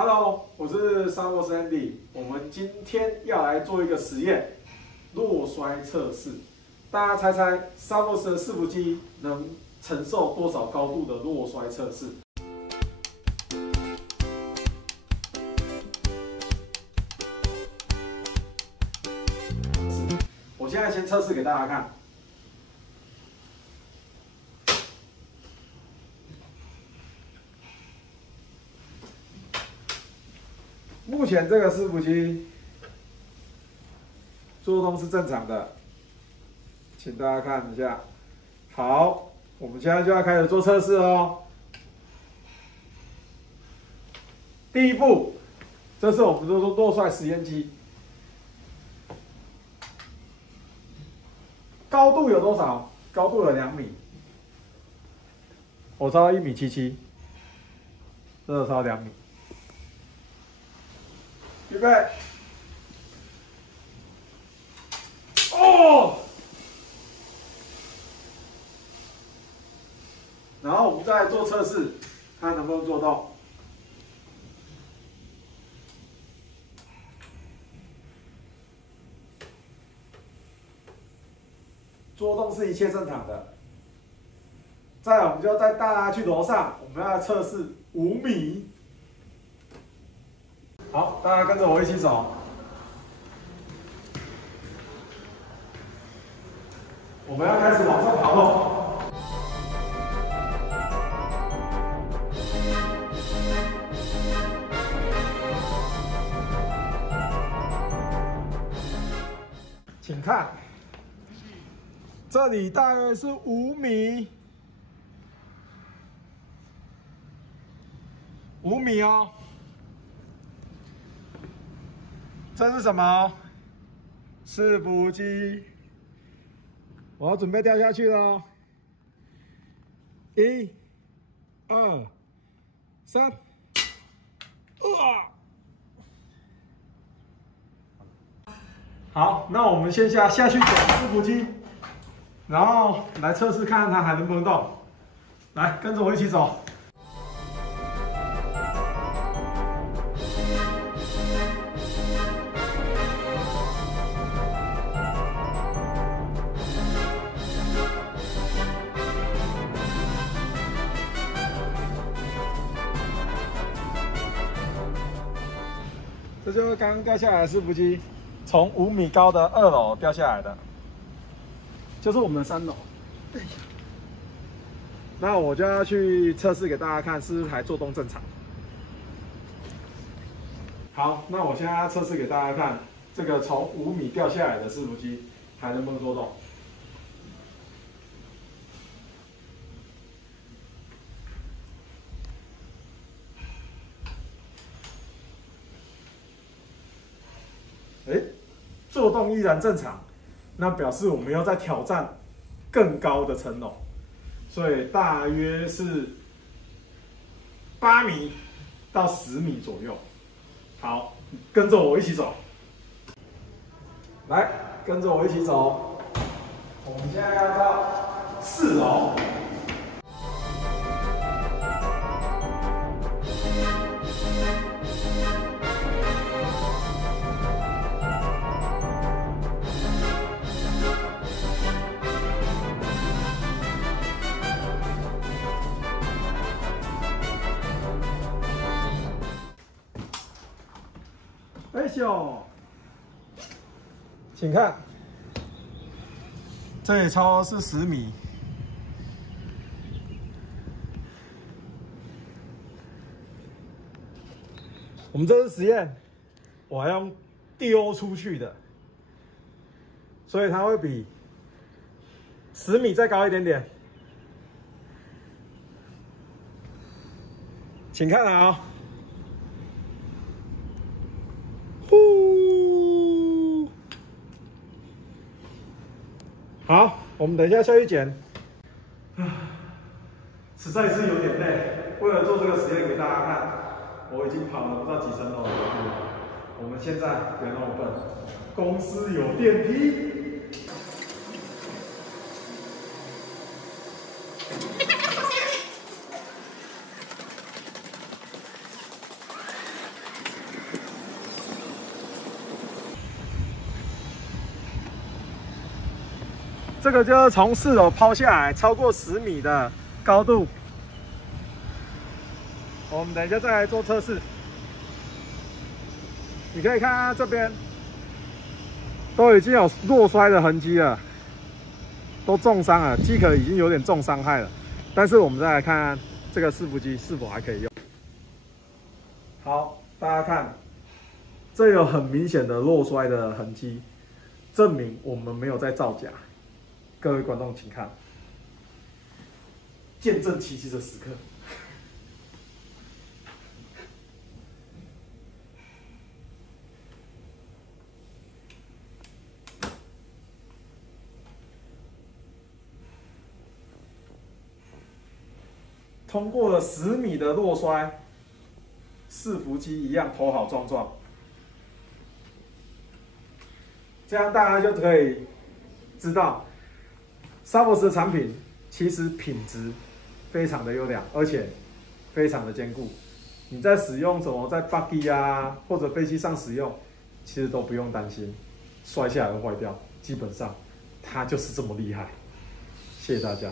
Hello， 我是沙漠 Andy。我们今天要来做一个实验，弱摔测试。大家猜猜沙漠的伺服机能承受多少高度的弱摔测试？我现在先测试给大家看。 目前这个伺服机做动是正常的，请大家看一下。好，我们现在就要开始做测试哦。第一步，这是我们的弱摔实验机，高度有多少？高度有2米，我超1.77米，这个超2米。 预备！哦！然后我们再来做测试，看能不能做到。做动是一切正常的。再来，我们就要带大家去楼上，我们要来测试5米。 好，大家跟着我一起走。我们要开始往上跑喽。请看，这里大约是5米，5米哦。 这是什么？伺服机。我要准备掉下去喽！1、2、3，好，那我们先下去捡伺服机，然后来测试看看它还能不能动。来，跟着我一起走。 这就是刚刚掉下来的伺服机，从5米高的2楼掉下来的，就是我们的3楼。那我就要去测试给大家看，是不是还做动正常。好，那我现在要测试给大家看，这个从5米掉下来的伺服机还能不能做动？ 做动依然正常，那表示我们要再挑战更高的层楼，所以大约是8米到10米左右。好，跟着我一起走，来，跟着我一起走。我们现在要到4楼。 哎咻，请看，这里超是10米。我们这次实验，我还用丢出去的，所以它会比10米再高一点点。请看好。 好，我们等一下下去捡。实在是有点累，为了做这个实验给大家看，我已经跑了不知道几层楼了。我们现在别那么笨，公司有电梯。这个就是从4楼抛下来，超过10米的高度。我们等一下再来做测试。你可以看看这边都已经有落摔的痕迹了，都重伤了，机壳已经有点重伤害了。但是我们再来看看这个伺服机是否还可以用。好，大家看，这有很明显的落摔的痕迹，证明我们没有在造假。各位观众请看，见证奇迹的时刻。通过了10米的落摔，伺服机一样头好壮壮，这样大家就可以知道 Savos 的产品其实品质非常的优良，而且非常的坚固。你在使用什么在 buggy 啊或者飞机上使用，其实都不用担心摔下来会坏掉，基本上它就是这么厉害。谢谢大家。